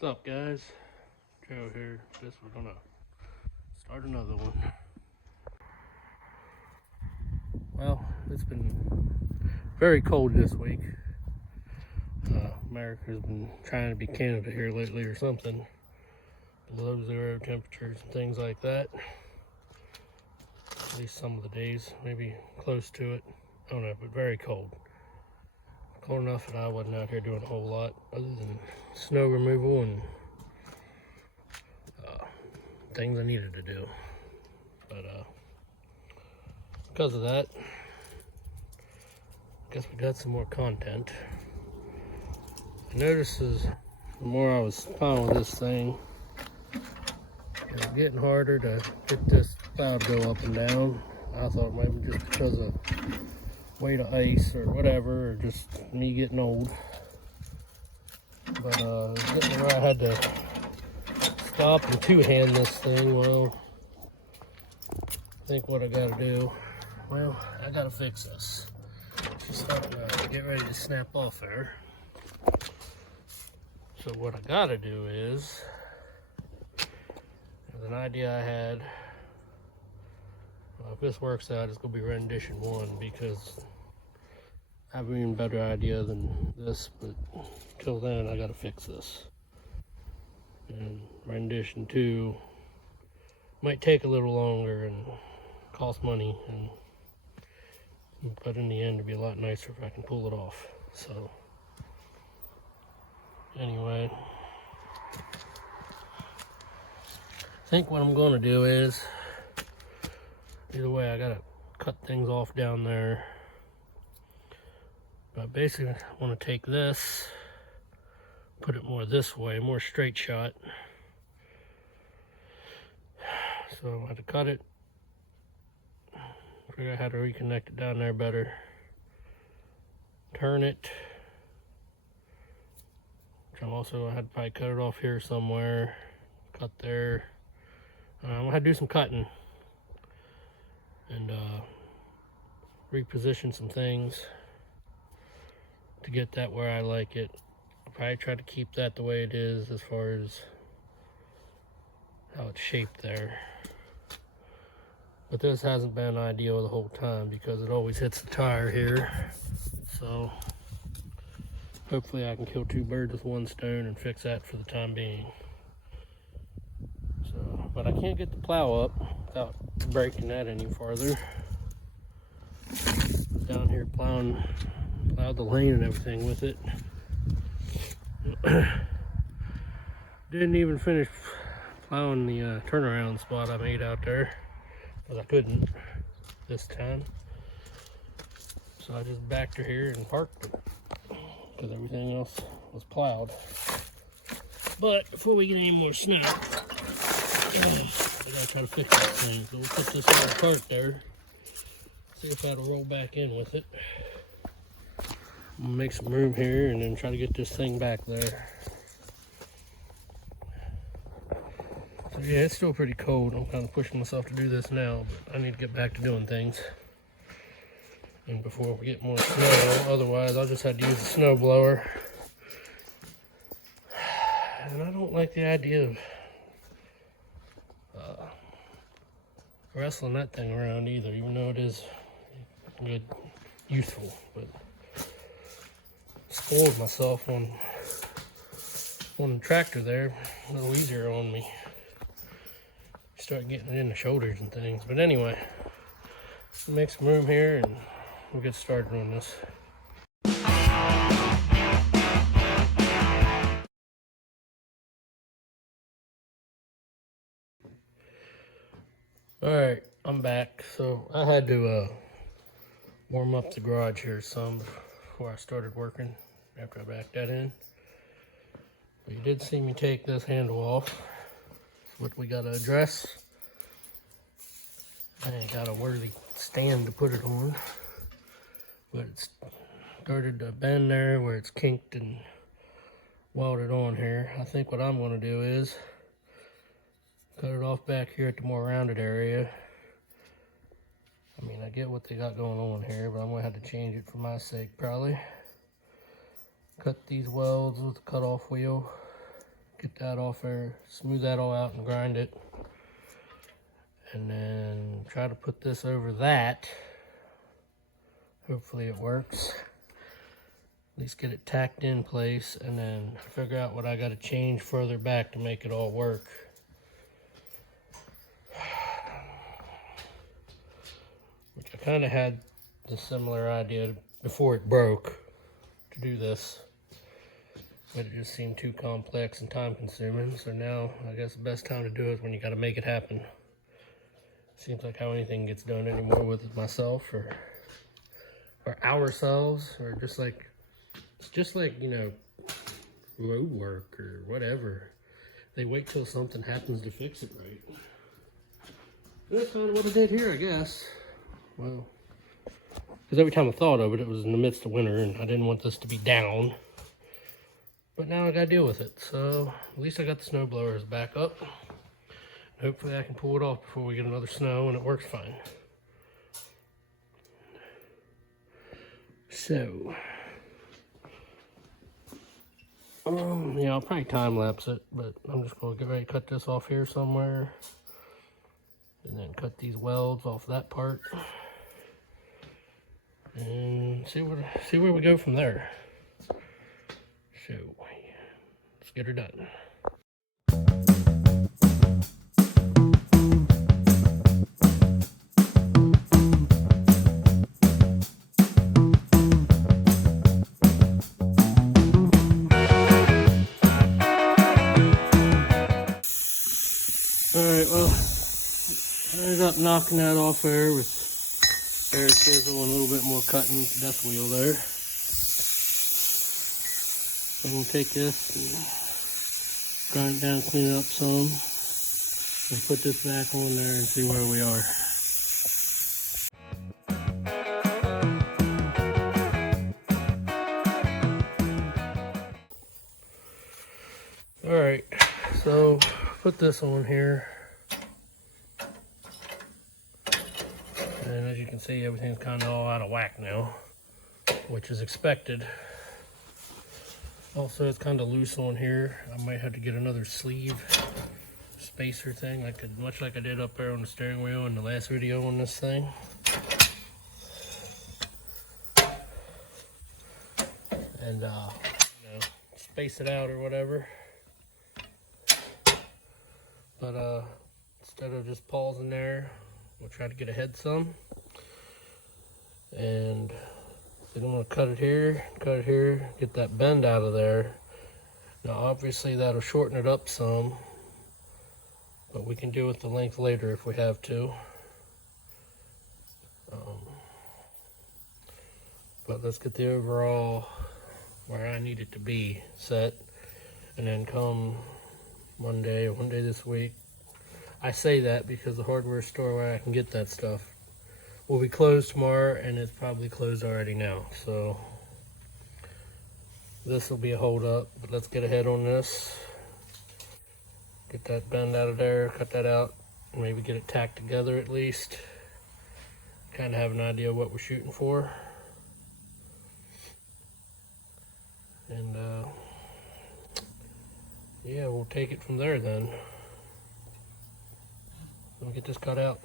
What's up, guys? Joe here. Guess we're gonna start another one. Well, it's been very cold this week. America's been trying to be Canada here lately or something. Below zero temperatures and things like that. At least some of the days, maybe close to it. I don't know, but very cold. Cold enough that I wasn't out here doing a whole lot other than snow removal and things I needed to do. But because of that, I guess we got some more content. I noticed as the more I was plowing with this thing, it was getting harder to get this plow to go up and down. I thought maybe just because of weight of ice or whatever, or just me getting old. But getting where I had to stop and two-hand this thing. Well, I think what I gotta do, well, I gotta fix this. She's starting to get ready to snap off there. So what I gotta do is, there's an idea I had. If this works out, it's gonna be rendition 1 because I have an even better idea than this, but till then I gotta fix this. And rendition 2 might take a little longer and cost money, but in the end it'd be a lot nicer if I can pull it off. So anyway, I think what I'm gonna do is, either way I gotta cut things off down there. But basically I want to take this, put it more this way, more straight shot. So I had to cut it, figure out how to reconnect it down there better, turn it, which I'm also, I had to probably cut it off here somewhere, cut there. I'm gonna have to do some cutting and reposition some things to get that where I like it. I'll probably try to keep that the way it is as far as how it's shaped there. But this hasn't been ideal the whole time because it always hits the tire here. So hopefully I can kill 2 birds with 1 stone and fix that for the time being. So, but I can't get the plow up without breaking that any farther. Down here plowed the lane and everything with it. Didn't even finish plowing the turnaround spot I made out there because I couldn't this time. So I just backed her here and parked it because everything else was plowed. But before we get any more snow, I gotta try to fix this thing. So we'll put this in the cart there, see if that'll roll back in with it. I'm gonna make some room here and then try to get this thing back there. So yeah, it's still pretty cold. I'm kind of pushing myself to do this now, but I need to get back to doing things. And before we get more snow, otherwise I'll just have to use a snow blower. And I don't like the idea of wrestling that thing around either, even though it is good, useful. But spoiled myself on the tractor there, a little easier on me. Start getting it in the shoulders and things. But anyway, make some room here and we'll get started on this. Alright, I'm back. So I had to warm up the garage here some before I started working, after I backed that in. But you did see me take this handle off. That's what we gotta address. I ain't got a worthy stand to put it on, but it's started to bend there where it's kinked and welded on here. I think what I'm gonna do is cut it off back here at the more rounded area. I mean, I get what they got going on here, but I'm gonna have to change it for my sake probably. Cut these welds with the cutoff wheel, Get that off there, smooth that all out and grind it. And then try to put this over that. Hopefully it works. At least get it tacked in place, and then figure out what I got to change further back to make it all work. Which I kind of had the similar idea before it broke to do this, but it just seemed too complex and time consuming. So now I guess the best time to do it is when you got to make it happen. Seems like how anything gets done anymore with myself or ourselves, or just like, it's just like, you know, road work or whatever. They wait till something happens to fix it right. That's kind of what I did here, I guess. Well, because every time I thought of it, it was in the midst of winter and I didn't want this to be down. But now I gotta deal with it. So at least I got the snow blowers back up. Hopefully I can pull it off before we get another snow and it works fine. So, yeah, I'll probably time lapse it, but I'm just gonna get ready to cut this off here somewhere, and then cut these welds off that part, and see where we go from there. So, let's get her done. Alright, well, I ended up knocking that off there with air chisel and a little bit more cutting with the death wheel there. I'm going to take this and grind it down, clean it up some, and put this back on there and see where we are. Alright, so put this on here, and as you can see, everything's kind of all out of whack now, which is expected. Also, it's kind of loose on here. I might have to get another sleeve spacer thing, much like I did up there on the steering wheel in the last video on this thing. And you know, space it out or whatever. But instead of just pausing there, we'll try to get ahead some. And then I'm going to cut it here, get that bend out of there. Now obviously that'll shorten it up some, but we can deal with the length later if we have to. But let's get the overall where I need it to be set, and then come one day this week. I say that because the hardware store where I can get that stuff will be closed tomorrow, and it's probably closed already now. So this will be a hold up, but let's get ahead on this. Get that bend out of there, cut that out, maybe get it tacked together at least. Kind of have an idea of what we're shooting for. And yeah, we'll take it from there then. We'll get this cut out.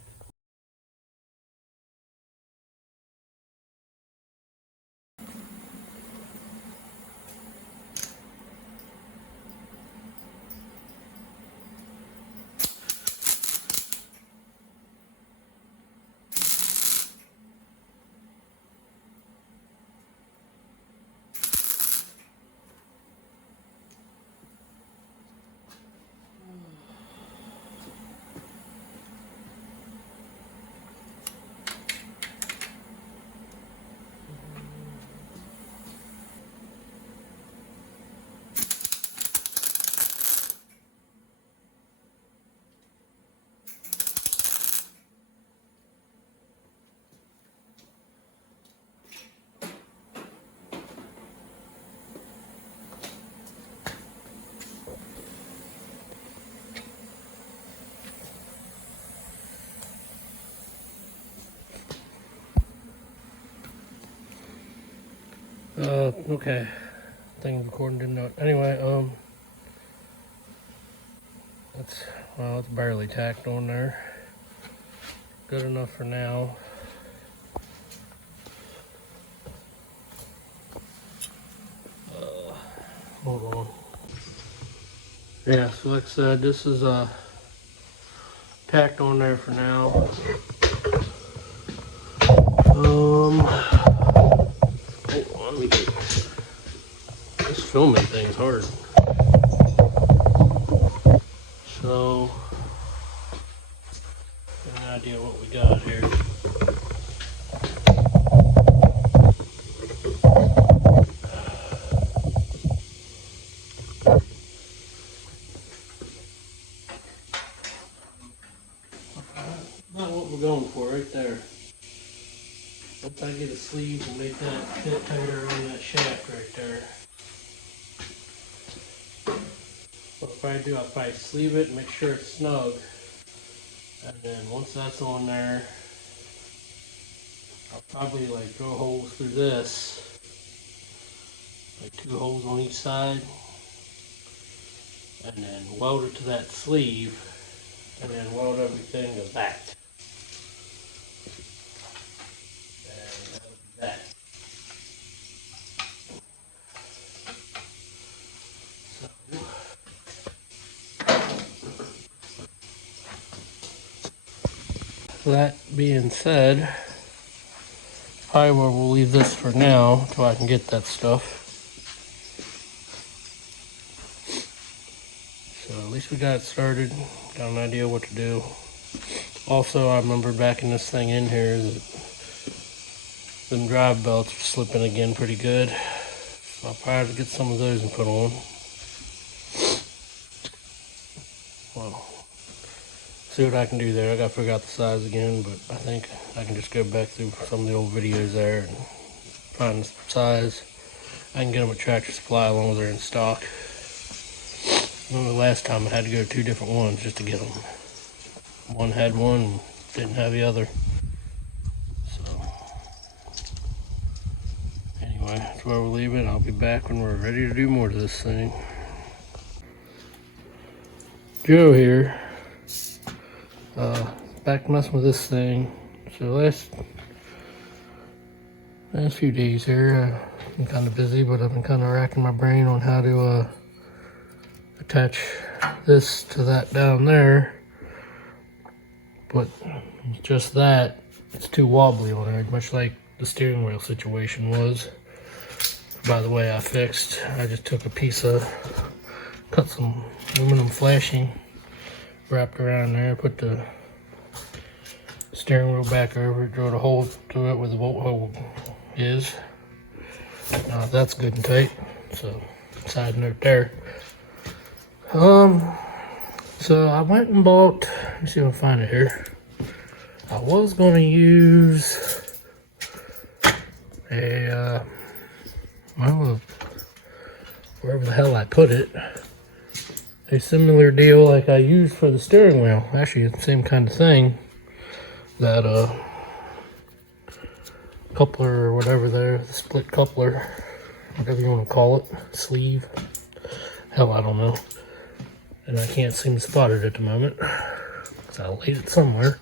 Okay. Thing recording didn't know. Anyway, Well, it's barely tacked on there. Good enough for now. Hold on. Yeah, so like I said, this is tacked on there for now. Hold on, let me get this filming thing's hard. So, get an idea what we got here. Not what we're going for right there. Once I get a sleeve and make that fit tighter on that shaft right there. What I'll probably do, I'll probably sleeve it and make sure it's snug. And then once that's on there, I'll probably like drill holes through this. Like 2 holes on each side. And then weld it to that sleeve. And then weld everything to that. And that'll be that. That being said, probably where we'll leave this for now until I can get that stuff. So at least we got it started, got an idea what to do. Also, I remember backing this thing in here that them drive belts are slipping again pretty good. So I'll probably have to get some of those and put on. Well, see what I can do there. I gotta figure out the size again, but I think I can just go back through some of the old videos there and find the size. I can get them at Tractor Supply as long as they're in stock. I remember the last time I had to go to 2 different ones just to get them. One had one, didn't have the other. So anyway, that's where we'll leave it. I'll be back when we're ready to do more to this thing. Joe here. Back messing with this thing. So last few days here, I've been kind of busy, but I've been kind of racking my brain on how to attach this to that down there. But just that, it's too wobbly on it, much like the steering wheel situation was. By the way, I just took a piece of, cut some aluminum flashing, wrapped around there, put the steering wheel back over, drilled a hole through it where the bolt hole is. Now that's good and tight, so side note there. So I went and bought, let me see if I can find it here. I was going to use well, wherever the hell I put it, a similar deal like I used for the steering wheel. Actually, it's the same kind of thing. That coupler or whatever there, the split coupler, whatever you want to call it, sleeve. Hell, I don't know. And I can't seem to spot it at the moment, because I laid it somewhere.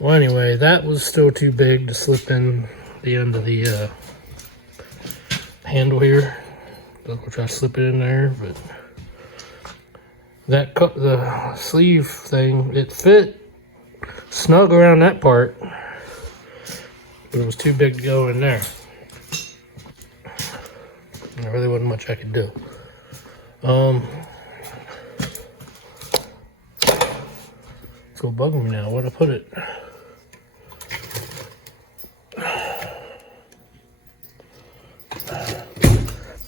Well, anyway, that was still too big to slip in the end of the handle here. I'll try to slip it in there, but the sleeve thing, it fit snug around that part, but it was too big to go in there. There really wasn't much I could do. It's go bugging me now. Where'd I put it?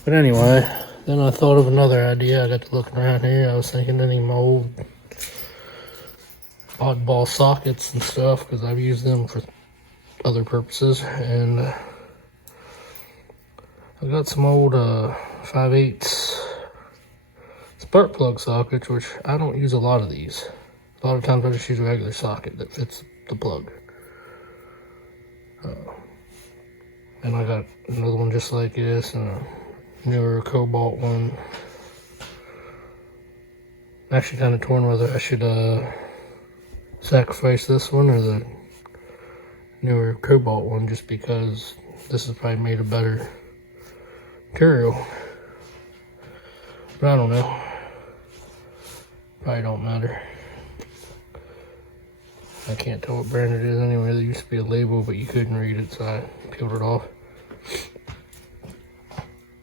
But anyway, then I thought of another idea. I got to looking around here. I was thinking any of my old oddball sockets and stuff, because I've used them for other purposes. And I got some old 5/8 spark plug sockets, which I don't use a lot of these. A lot of times I just use a regular socket that fits the plug. And I got another one just like this, and a newer Cobalt one. actually kind of torn whether I should sacrifice this one or the newer cobalt one, just because this is probably made of better material. But I don't know. Probably don't matter. I can't tell what brand it is anyway. There used to be a label, but you couldn't read it, so I peeled it off.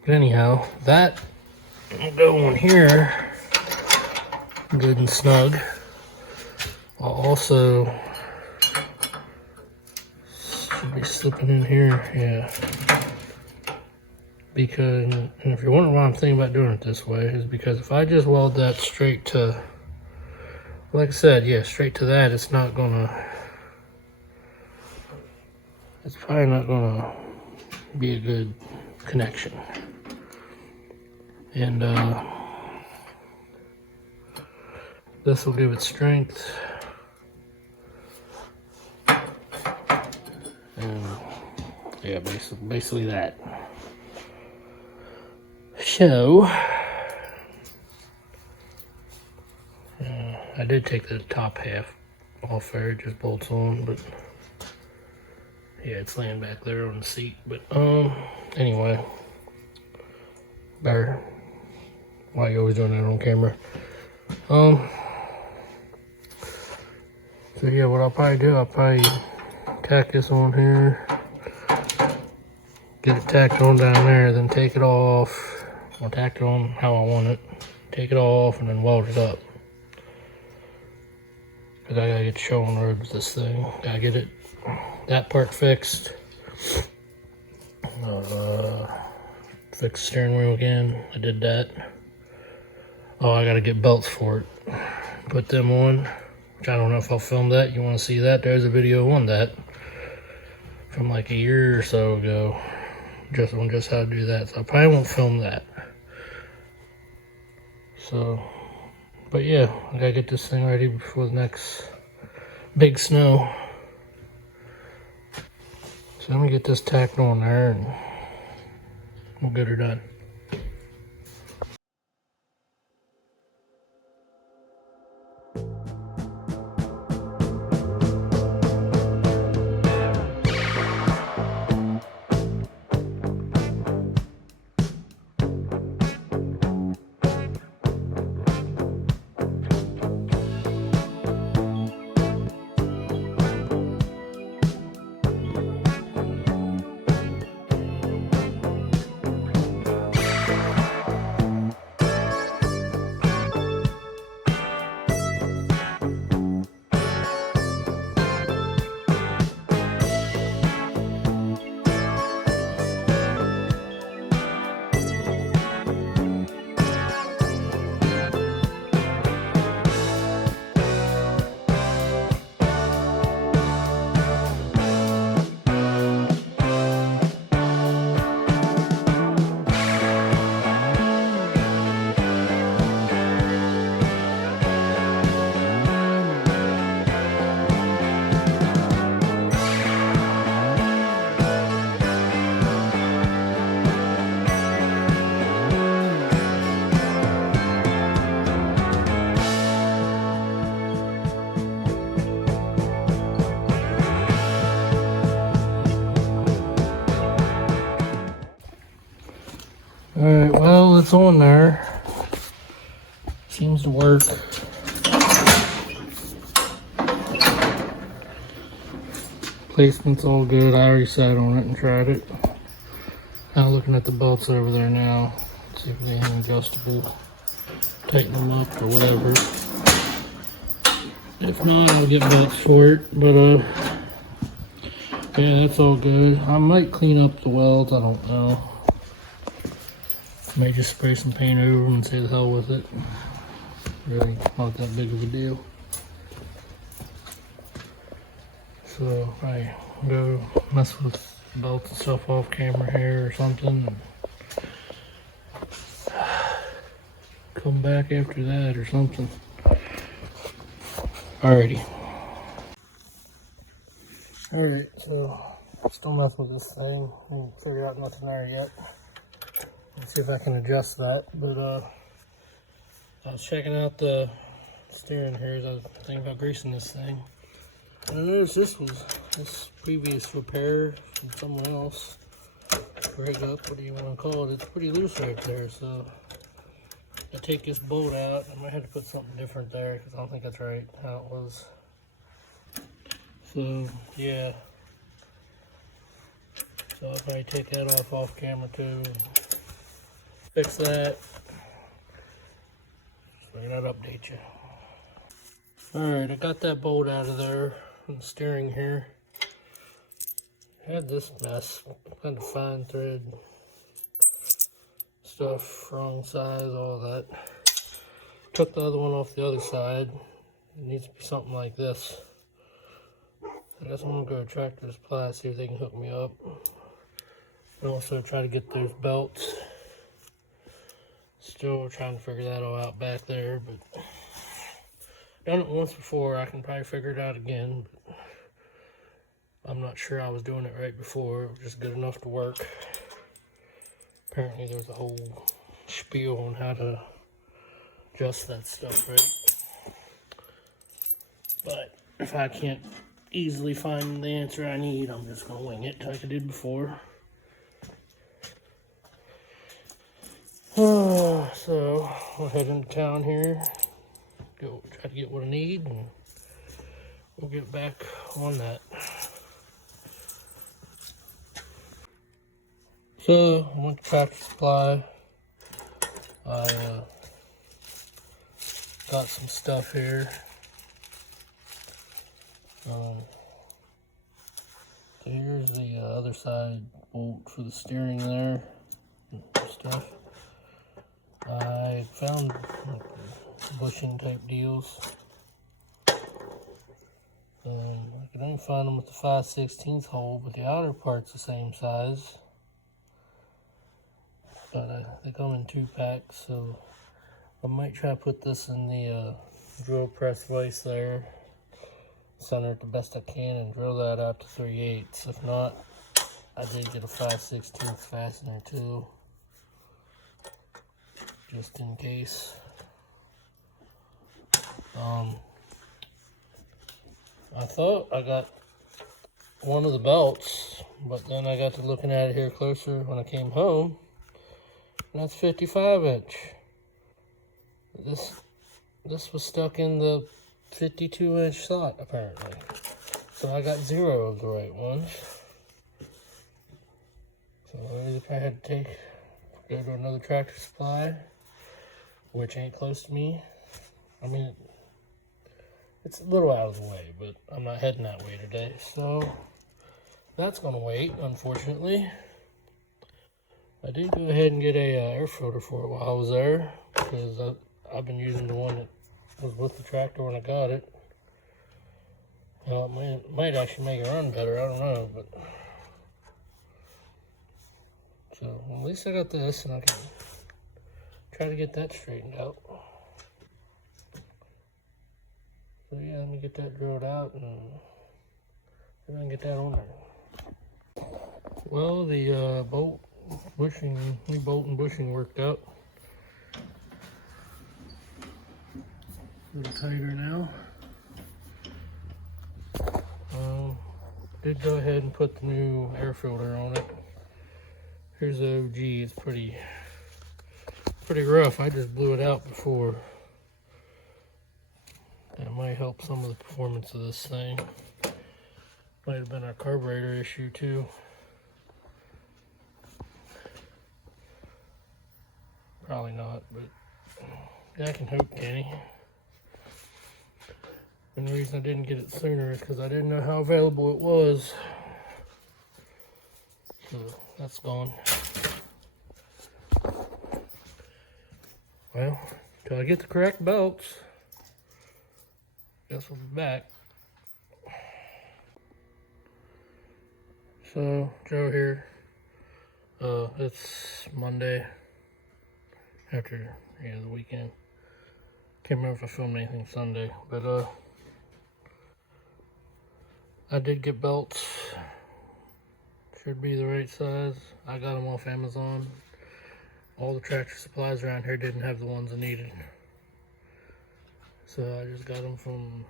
But anyhow, that will go on here, good and snug. I'll also should be slipping in here, yeah. Because, and if you're wondering why I'm thinking about doing it this way, is because if I just weld that straight to, like I said, yeah, straight to that, it's not gonna, it's probably not gonna be a good connection. And this will give it strength. And yeah, basically that. So I did take the top half off there, it just bolts on, but yeah, it's laying back there on the seat. But anyway, better. Why are you always doing that on camera? So yeah, what I'll probably do, I'll probably tack this on here, get it tacked on down there, then take it off. I'll tack it on how I want it, take it off, and then weld it up. Because I gotta get the show on the road with this thing. Gotta get it, that part fixed. Fix the steering wheel again. I did that. Oh, I gotta get belts for it. Put them on, which I don't know if I'll film that. You wanna see that? There's a video on that from like a year or so ago. Just on just how to do that. So I probably won't film that. So, but yeah, I gotta get this thing ready before the next big snow. So let me get this tacked on there and we'll get her done. Alright, well, it's on there. Seems to work. Placement's all good. I already sat on it and tried it. Now looking at the bolts over there now. See if they have adjustable. Tighten them up or whatever. If not, I'll get bolts for it. But yeah, that's all good. I might clean up the welds, I don't know. May just spray some paint over them and say the hell with it. Really not that big of a deal. So I go mess with belts and stuff off camera here or something. And come back after that or something. Alrighty. Alright, so still messing with this thing. I haven't figured out nothing there yet. Let's see if I can adjust that, but I was checking out the steering here as I was thinking about greasing this thing. And I noticed this previous repair from someone else. Rig up, what do you want to call it? It's pretty loose right there, so I take this bolt out. I might have to put something different there because I don't think that's right how it was. So yeah, so I'll probably take that off camera too. Fix that. So I gotta update you. Alright, I got that bolt out of there from the steering here. I had this mess, kind of fine thread stuff, wrong size, all that. Took the other one off the other side. It needs to be something like this. I guess I'm gonna go to Tractor Supply, see if they can hook me up. And also try to get those belts. Still trying to figure that all out back there, but done it once before. I can probably figure it out again, but I'm not sure I was doing it right before. It was just good enough to work. Apparently there's a whole spiel on how to adjust that stuff, right? But if I can't easily find the answer I need, I'm just gonna wing it like I did before. So we'll head into town here, try to get what I need, and we'll get back on that. So I went to Tractor Supply. I got some stuff here. So here's the other side bolt for the steering there. Stuff. I found bushing type deals. I could only find them with the 5/16 hole, but the outer part's the same size. But they come in 2-packs, so I might try to put this in the drill press vise there, center it the best I can, and drill that out to 3/8. If not, I did get a 5/16 fastener too, just in case. I thought I got one of the belts, but then I got to looking at it here closer when I came home, and that's 55-inch. This was stuck in the 52-inch slot apparently, so I got 0 of the right ones. So I either probably had to go to another Tractor Supply, which ain't close to me. I mean, it's a little out of the way, but I'm not heading that way today, so that's gonna wait, unfortunately. I did go ahead and get a air filter for it while I was there, because I've been using the one that was with the tractor when I got it. It might actually make it run better, I don't know, but so at least I got this, and I can try to get that straightened out. So yeah, let me get that drilled out and see if I can get that on there. Well, the bolt bushing, bolt and bushing worked out. A little tighter now. Did go ahead and put the new air filter on it. Here's the OG. It's pretty rough. I just blew it out before. That might help some of the performance of this thing. Might have been a carburetor issue too. Probably not, but yeah, I can hope, Kenny. And the reason I didn't get it sooner is because I didn't know how available it was. So that's gone. Well, until I get the correct belts, guess we'll be back. So, Joe here. It's Monday after the weekend. Can't remember if I filmed anything Sunday, but I did get belts. Should be the right size. I got them off Amazon. All the Tractor Supplies around here didn't have the ones I needed. So I just got them from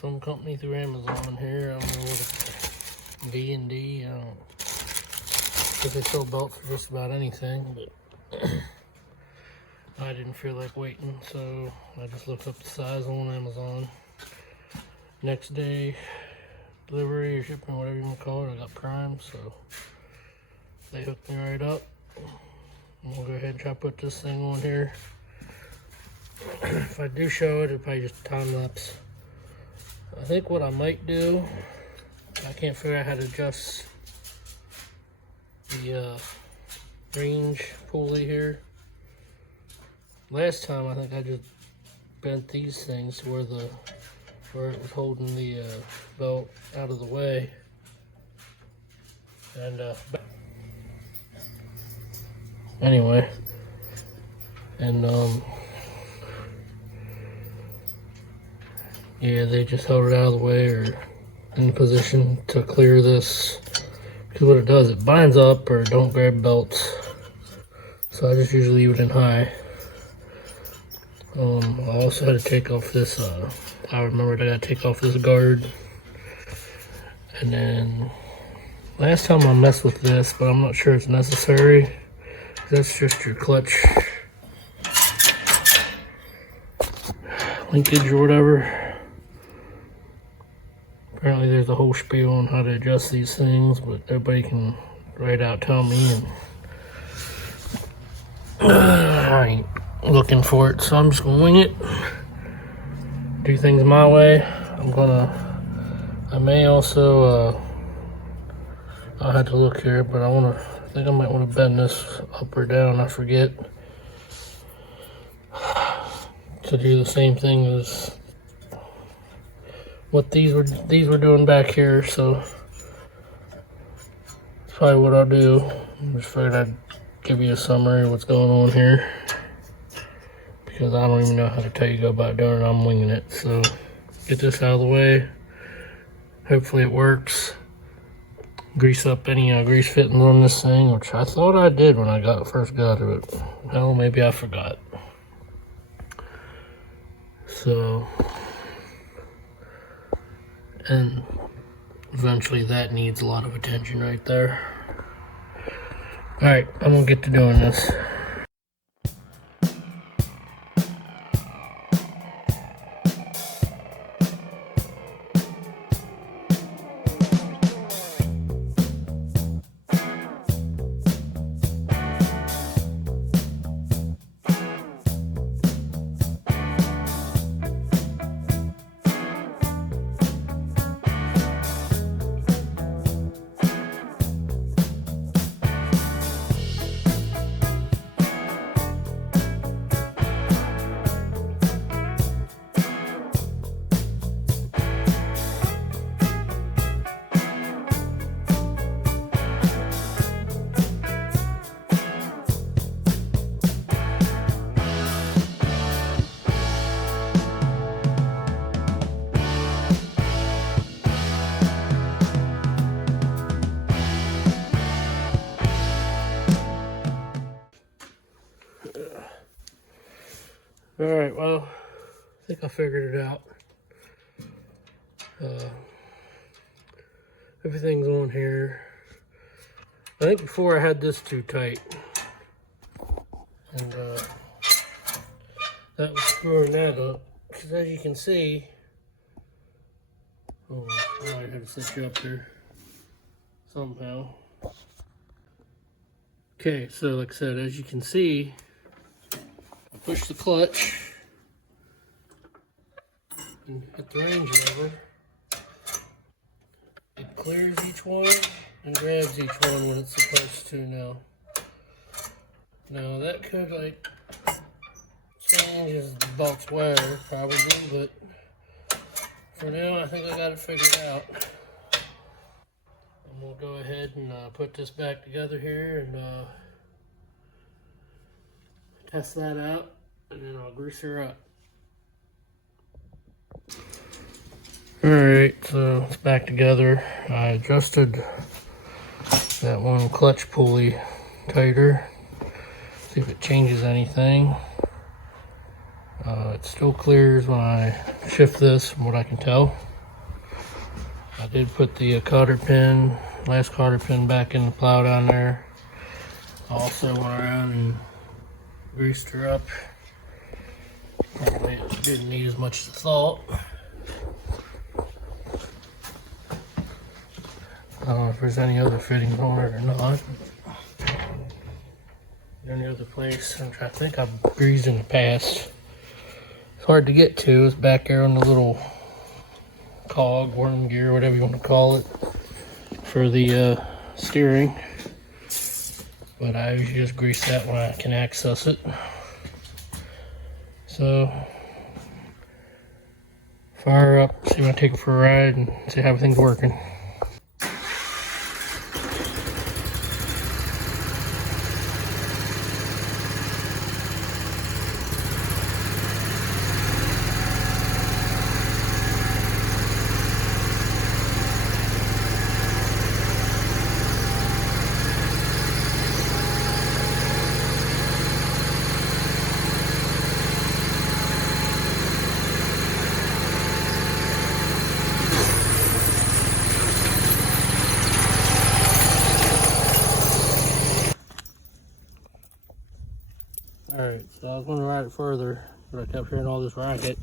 some company through Amazon here. I don't know what it's D&D. I don't think they sell belts for just about anything, but I didn't feel like waiting, so I just looked up the size on Amazon. Next day delivery or shipping, whatever you want to call it, I got Prime, so they hooked me right up. I'm gonna go ahead and try to put this thing on here. If I do show it, it'll probably just time lapse. I think what I might do, I can't figure out how to adjust the range pulley here. Last time I think I just bent these things to where it was holding the belt out of the way. And anyway, and yeah, they just held it out of the way or in position to clear this, because what it does, it binds up or don't grab belts. So I just usually leave it in high. I also had to take off this, I remembered I gotta take off this guard. And then last time I messed with this, but I'm not sure it's necessary. That's just your clutch linkage or whatever. Apparently there's a whole spiel on how to adjust these things, but everybody can write out, tell me, and I ain't looking for it, so I'm just gonna wing it. Do things my way. I may also, I'll have to look here, but I think I might want to bend this up or down, I forget. To do the same thing as what these were doing back here, so that's probably what I'll do. I just figured I'd give you a summary of what's going on here, because I don't even know how to tell you go about doing it. I'm winging it. So get this out of the way. Hopefully it works. Grease up any grease fittings on this thing, which I thought I did when I first got it. Hell, maybe I forgot. So, and eventually that needs a lot of attention right there. Alright, I'm gonna get to doing this. Alright, well, I think I figured it out. Everything's on here. I think before I had this too tight. And that was screwing that up. Because as you can see, oh, I might have to set you up there somehow. Okay, so like I said, as you can see, I push the clutch and hit the range lever. It clears each one and grabs each one when it's supposed to now. Now that could like change as the bolts wear probably, but for now I think I got it figured out. And we'll go ahead and put this back together here and test that out, and then I'll grease her up. Alright, so it's back together. I adjusted that one clutch pulley tighter. See if it changes anything. It still clears when I shift this, from what I can tell. I did put the last cotter pin back in the plow down there. I also went around and greased her up. Probably didn't need as much as I thought. I don't know if there's any other fittings on it or not. Any other place? I think I've greased in the past. It's hard to get to. It's back there on the little cog, worm gear, whatever you want to call it, for the steering. But I usually just grease that when I can access it. So, fire up, see when I take it for a ride and see how everything's working. Alright, so I was going to ride it further, but I kept hearing all this racket.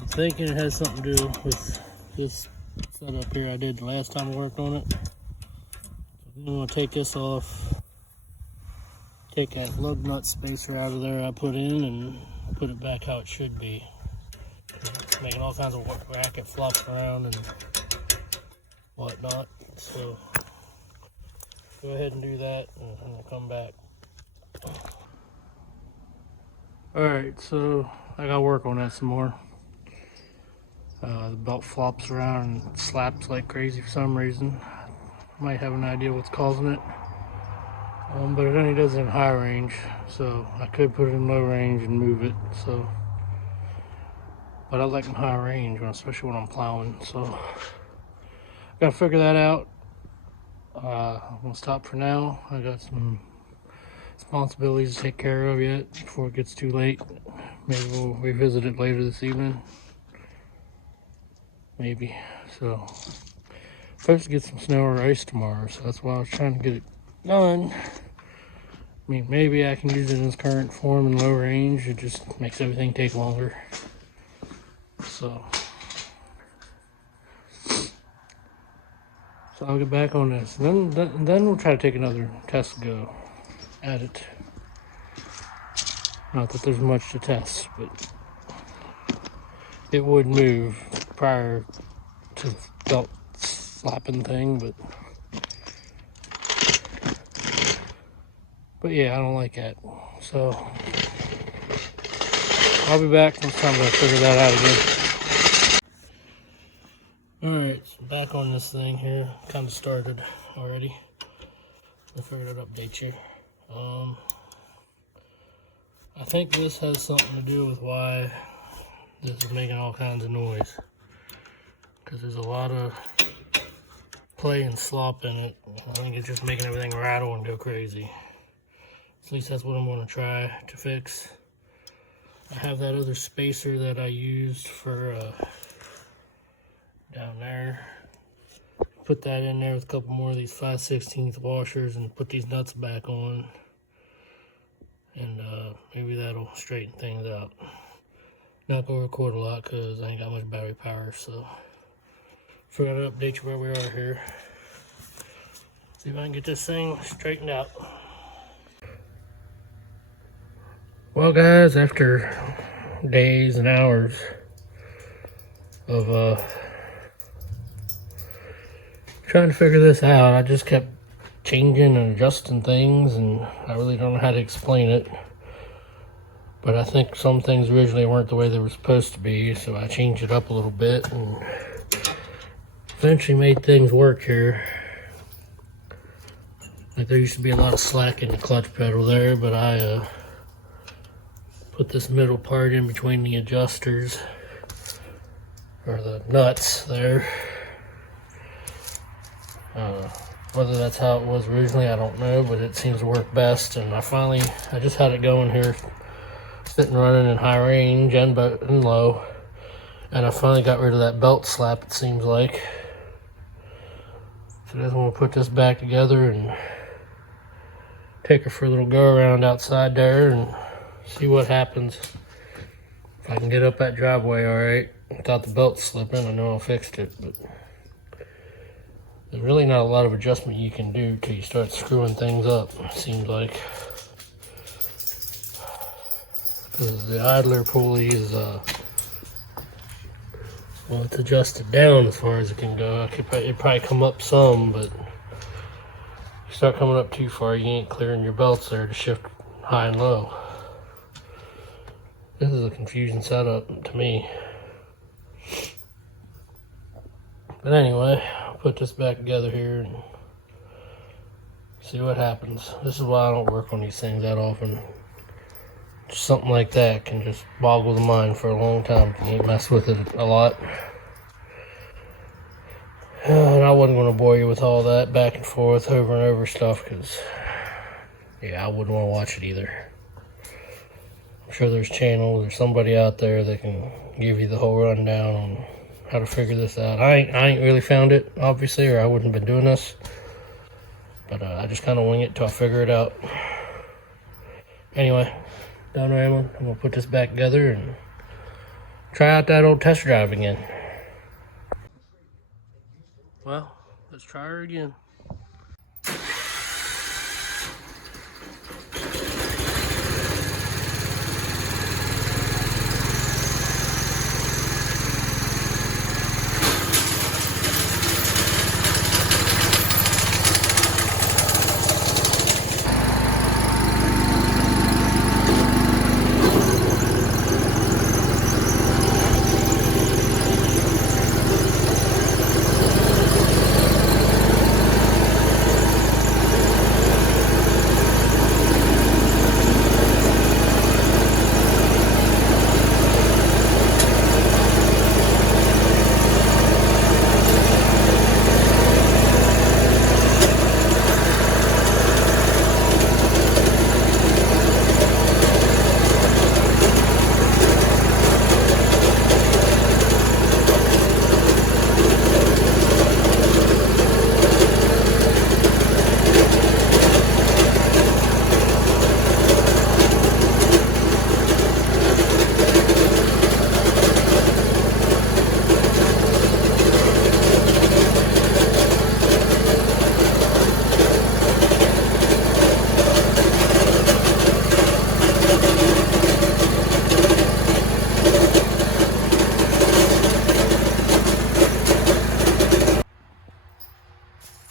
I'm thinking it has something to do with this setup here I did the last time I worked on it. I'm going to take this off, take that lug nut spacer out of there I put in, and put it back how it should be. It's making all kinds of racket flops around and whatnot, so go ahead and do that, and we'll come back. Alright, so I gotta work on that some more. The belt flops around and slaps like crazy for some reason. Might have an idea what's causing it. But it only does it in high range, so I could put it in low range and move it. So, but I like in high range, especially when I'm plowing. So, gotta figure that out. I'm gonna stop for now. I got some responsibilities to take care of yet before it gets too late. Maybe we'll revisit it later this evening. Maybe. So, supposed to get some snow or ice tomorrow, so that's why I was trying to get it done. I mean, maybe I can use it in its current form in low range. It just makes everything take longer. So I'll get back on this. Then we'll try to take another test go at it. Not that there's much to test, but it would move prior to the belt slapping thing, but yeah, I don't like that. So I'll be back next time to figure that out again. Alright, so back on this thing here. Kind of started already. I figured I'd update you. I think this has something to do with why this is making all kinds of noise. Because there's a lot of play and slop in it. I think it's just making everything rattle and go crazy. At least that's what I'm going to try to fix. I have that other spacer that I used for down there. Put that in there with a couple more of these 5/16 washers and put these nuts back on. And maybe that'll straighten things out. Not going to record a lot because I ain't got much battery power, so forgot to update you where we are here. See if I can get this thing straightened out. Well guys, after days and hours of trying to figure this out, I just kept changing and adjusting things, and I really don't know how to explain it. But I think some things originally weren't the way they were supposed to be, so I changed it up a little bit and eventually made things work here. Like there used to be a lot of slack in the clutch pedal there, but I put this middle part in between the adjusters, or the nuts there. Whether that's how it was originally, I don't know, but it seems to work best. And I just had it going here, sitting running in high range and low. And I finally got rid of that belt slap, it seems like. So I'm going to put this back together and take her for a little go around outside there and see what happens. If I can get up that driveway alright without the belt slipping, I know I fixed it, but there's really not a lot of adjustment you can do till you start screwing things up, it seems like. Because the idler pulley is, well, it's adjusted down as far as it can go. It'd probably come up some, but you start coming up too far, you ain't clearing your belts there to shift high and low. This is a confusing setup to me. But anyway, I'll put this back together here and see what happens. This is why I don't work on these things that often. Just something like that can just boggle the mind for a long time if you ain't mess with it a lot. And I wasn't going to bore you with all that back and forth, over and over stuff, because, yeah, I wouldn't want to watch it either. I'm sure there's channels or somebody out there that can give you the whole rundown on how to figure this out. I ain't really found it, obviously, or I wouldn't have been doing this. But I just kind of wing it till I figure it out. Anyway, done rambling. I'm going to put this back together and try out that old test drive again. Well, let's try her again.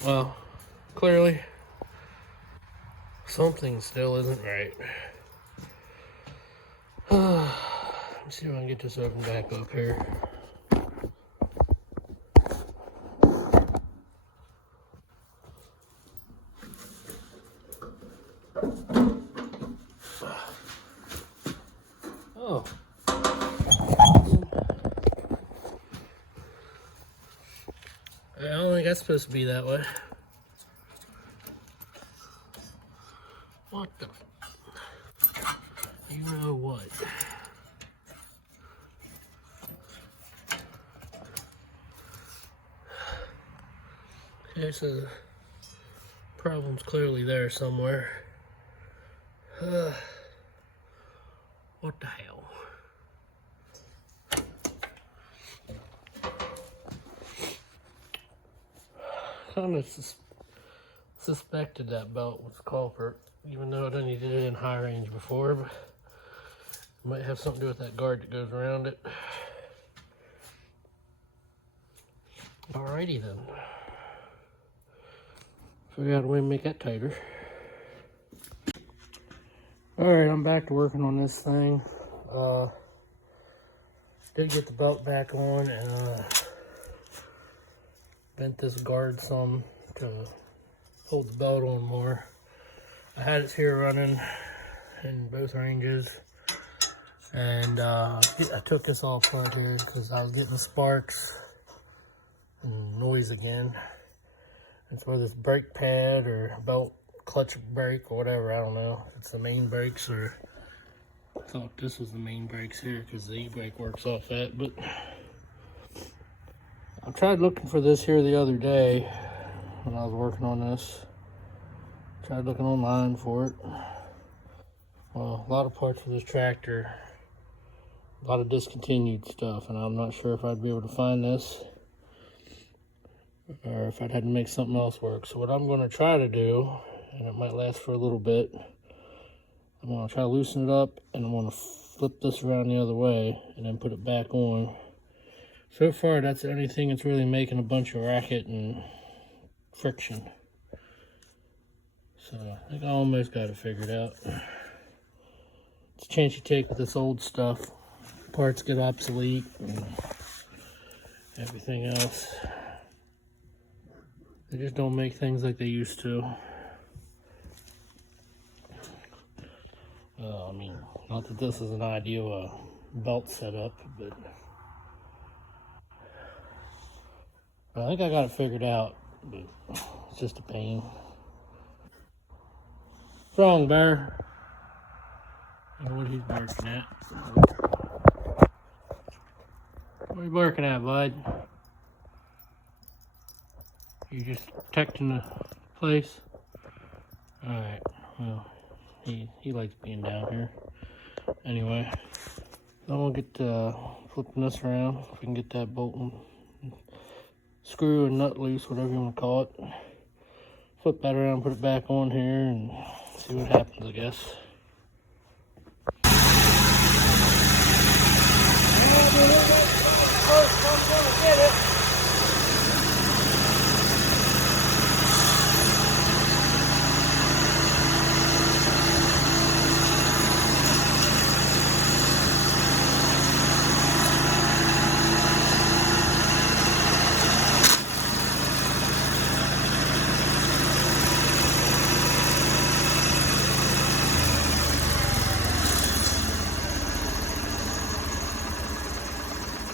Well, clearly, something still isn't right. Let me see if I can get this open back up here. Oh. I don't think that's supposed to be that way. What the? You know what? Okay, so the problem's clearly there somewhere. What the hell? Kind of suspected that belt was the culprit, even though I only did it in high range before, but it might have something to do with that guard that goes around it. Alrighty then. Figure out a way to make that tighter. Alright, I'm back to working on this thing. Did get the belt back on and bent this guard some to hold the belt on more. I had it here running in both ranges, and I took this all apart here because I was getting sparks and noise again. It's where this brake pad or belt clutch brake or whatever, I don't know. It's the main brakes, or I thought this was the main brakes here because the e-brake works off that. But I tried looking for this here the other day when I was working on this. Tried looking online for it. Well, a lot of parts for this tractor, a lot of discontinued stuff, and I'm not sure if I'd be able to find this or if I'd had to make something else work. So what I'm going to try to do, and it might last for a little bit, I'm going to try to loosen it up, and I'm going to flip this around the other way and then put it back on. So far, that's the only thing that's really making a bunch of racket and friction. So I think I almost got it figured out. It's a chance you take with this old stuff. Parts get obsolete and everything else. They just don't make things like they used to. I mean, not that this is an ideal belt setup, but I think I got it figured out, but it's just a pain. What's wrong, Bear? I don't know what he's barking at. What are you barking at, bud? You just protecting the place? Alright, well, he likes being down here. Anyway, I'm gonna get flipping this around. If we can get that bolt and screw and nut loose, whatever you want to call it. Flip that around, put it back on here, and see what happens, I guess.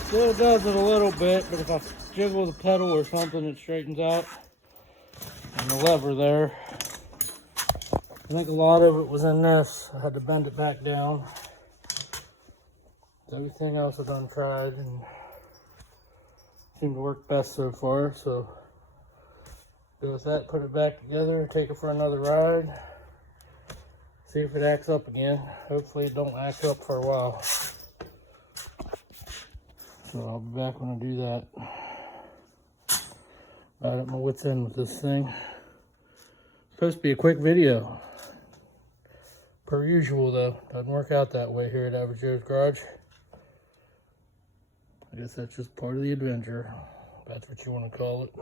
Still does it a little bit, but if I jiggle the pedal or something, it straightens out. And the lever there, I think a lot of it was in this. I had to bend it back down. Everything else I've done tried and seemed to work best so far. So go with that, put it back together, take it for another ride. See if it acts up again. Hopefully it don't act up for a while. So I'll be back when I do that. Right at my wit's end with this thing. Supposed to be a quick video. Per usual though, doesn't work out that way here at Average Joe's Garage. I guess that's just part of the adventure. That's what you want to call it.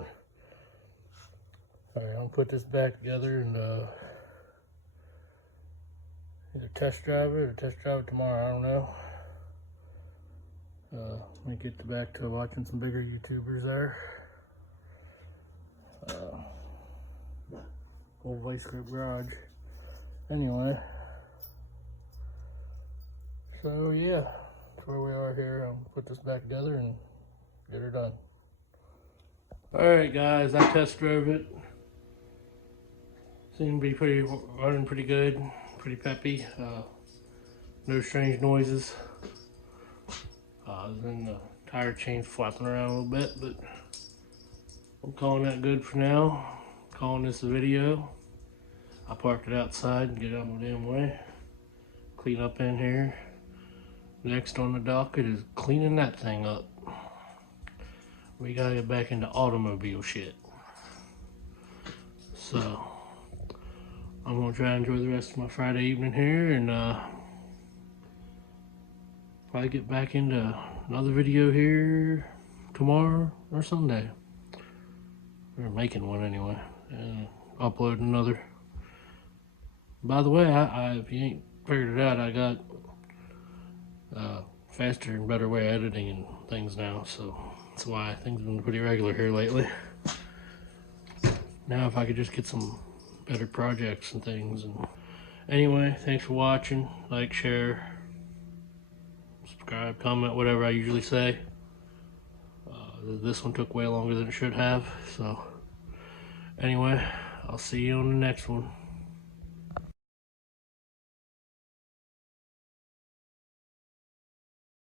Alright, I'll put this back together and either test drive it or test drive it tomorrow, I don't know. Let me get back to watching some bigger YouTubers there. Old Vice Grip Garage. Anyway. So yeah, that's where we are here. I'll put this back together and get her done. Alright guys, I test drove it. Seemed to be running pretty good, pretty peppy. No strange noises. Then the tire chain's flapping around a little bit, but I'm calling that good for now. Calling this a video. I parked it outside and get out of the damn way. Clean up in here. Next on the docket is cleaning that thing up. We gotta get back into automobile shit. So I'm gonna try and enjoy the rest of my Friday evening here and probably get back into another video here tomorrow or Sunday. We're making one anyway, and upload another. By the way, if you ain't figured it out, I got faster and better way of editing and things now, so that's why things have been pretty regular here lately. Now if I could just get some better projects and things. And anyway, thanks for watching. Like, share, subscribe, comment, whatever I usually say. This one took way longer than it should have, so Anyway, I'll see you on the next one.